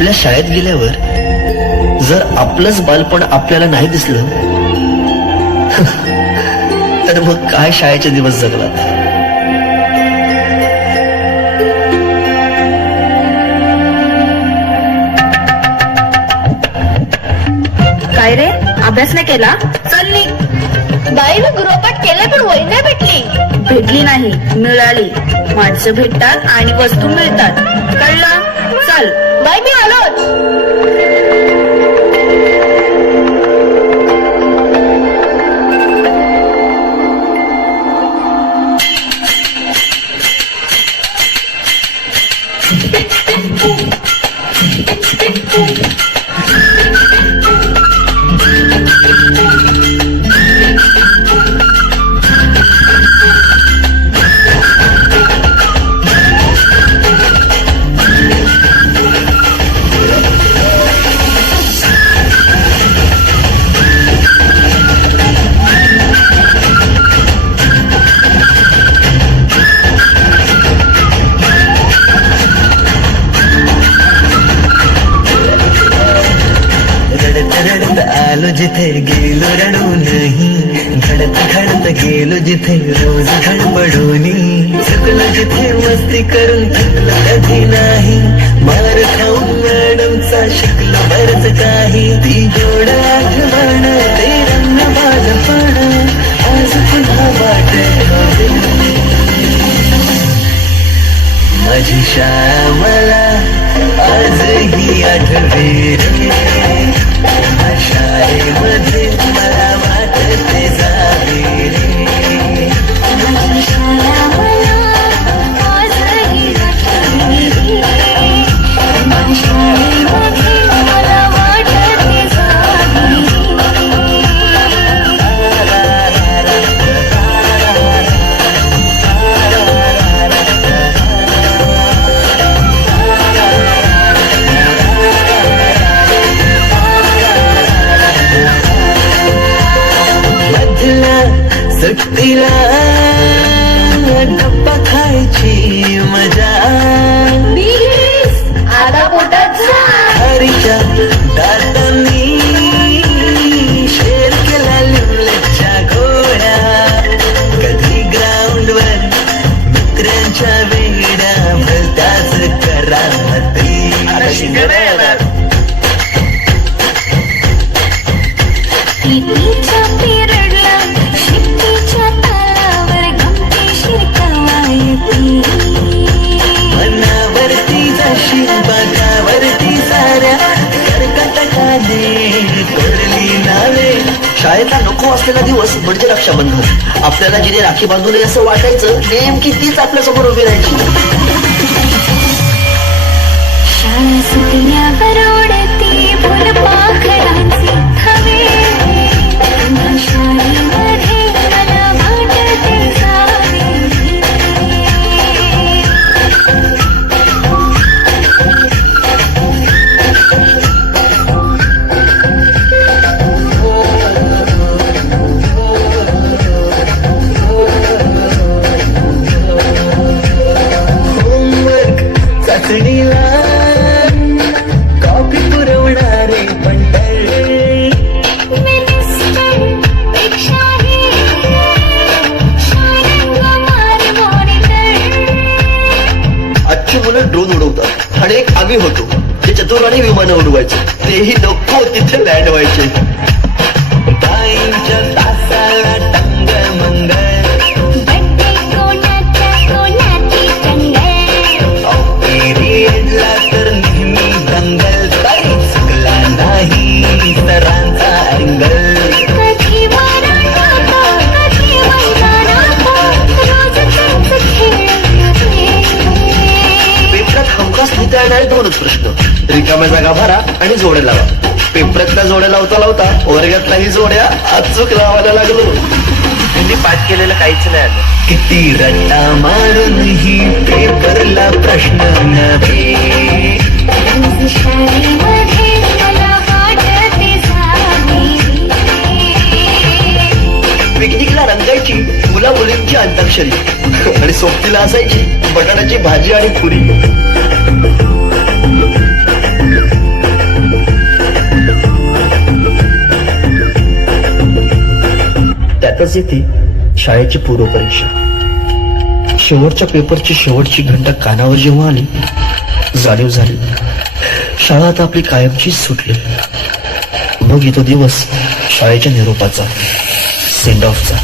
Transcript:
आपल्या शाळेत गेल्यावर जर आपलंच बालपण आपल्याला नाही दिसलं तर मग काय शाळेचे दिवस जगलात. काय रे, अभ्यास नाही केला? चल नी. बाईनं गृहपाठ केले पण वही नाही भेटली. भेटली नाही, मिळाली. माणसं भेटतात आणि वस्तू मिळतात, कळलं? चल. बाई मी आलोच. रडत आलो जिथे गेलो रडू नाही, घडत घडत गेलो जिथे रोज गडबडूनी, चुकलो जिथे मस्ती करून थकलो कधी नाही, मार खाऊन मॅडमचा शिकलो बरंच काही, ती गोड आठवण ते रंग बालपण आज पुन्हा वाटत माझी शाळा मला आजही आठवे रे, शाळेमध्ये मला वाटते जावे रे, माझी शाळा मला आजही आठवते रे, माझ्या शाळेमध्ये मला वाटते जावे सुट्टीला डब्बा खायची मजा, आता पोटात हरीच्या दातांनी शेर केला लिंबल्याच्या घोड्या, कधी ग्राउंडवर मित्रांच्या वेड्या भलत्याच करामती. प्रीतीच्या पिरडला शिट्टीच्या तालावर गमतीशीर कवायती, मनावरती जशी बागावरती साऱ्या कर्कटकाने कोरली नावे. शाळेतला नको असलेला दिवस म्हणजे रक्षाबंधन. आपल्याला जिने राखी बांधू नये असं वाटायचं, नेमकी तीच आपल्या समोर उभी राहायची. शाळा सुटल्यावर ओढती फुलपाखरांचे थवे, शाळेमध्ये मला वाटते जावे. होमवर्क चाचणीला कॉपी पुरवणारे पंटर, आजची मुलं ड्रोन उडवतात आणि एक आम्ही होतो जे चतुराने विमानं उडवायचे, तेही नको तिथे लँड व्हायचे. बाईंच्या तासाला टंग मंगल, पिरियडला तर नेहमी दंगल, काही चुकला नाही सरांचा अँगल. पेपरात हमखास लिहिता येणारे दोनच प्रश्न, रिकाम्या जागा भरा आणि जोड्या लावा. पेपरातल्या जोड्या लावता लावता वर्गातल्याही जोड्या अचूक लावायला लागलो. हिंदी पाठ केलेलं काहीच नाही आलं. किती रट्टा मारूनही पेपरला प्रश्न नव्हे, शाळेमध्ये मला वाटते जावे. पिकनिकला रंगायची मुला मुलींची अंताक्षरी आणि सोबतीला असायची बटाट्याची भाजी आणि पुरी. त्यातच येते शाळेची पूर्वपरीक्षा. शेवटच्या पेपरची शेवटची घंटा कानावर जेव्हा आली, जाणीव झाली शाळा आता आपली कायमचीच सुटली. मग येतो दिवस शाळेच्या निरोपाचा, सेंड ऑफचा.